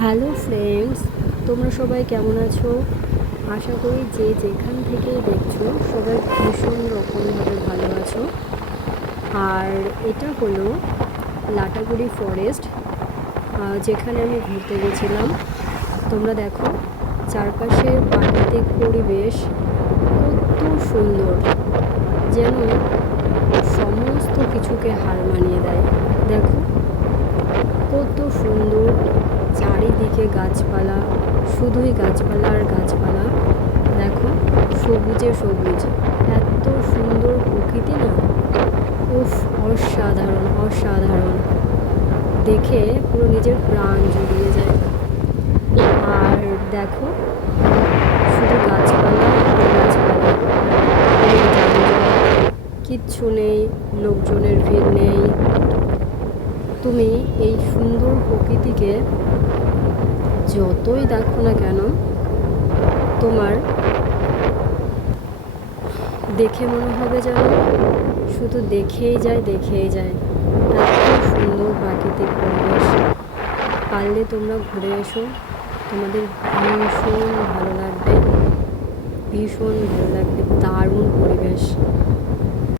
Hello friends, তোমরা সবাই কেমন আছো? আশা করি যে যেখান থেকেই দেখছো সবাই ভীষণ রকমভাবে ভালো আছো। আর এটা হলো লাটাগুড়ি ফরেস্ট, যেখানে আমি ঘুরতে গেছিলাম। তোমরা দেখো চারপাশের প্রাকৃতিক পরিবেশ কত সুন্দর, যেন সমস্ত কিছুকে হার মানিয়ে দেয়। দেখো কত সুন্দর, চারিদিকে গাছপালা, শুধুই গাছপালা আর গাছপালা। দেখো সবুজে সবুজ, এত সুন্দর প্রকৃতি না, উফ, অসাধারণ অসাধারণ। দেখে পুরো নিজের প্রাণ জুড়িয়ে যায়। আর দেখো শুধু গাছপালা আর গাছপালা, কোনো যানজট কিচ্ছু নেই, লোকজনের ভিড় নেই। তুমি এই সুন্দর প্রকৃতিকে যতই দেখো না কেন, তোমার দেখে মনে হবে যেন শুধু দেখেই যায় দেখেই যায়। এত সুন্দর প্রাকৃতিক পরিবেশ। পারলে তোমরা ঘুরে এসো, তোমাদের ভীষণ ভালো লাগবে, ভীষণ ভালো লাগবে। দারুণ পরিবেশ।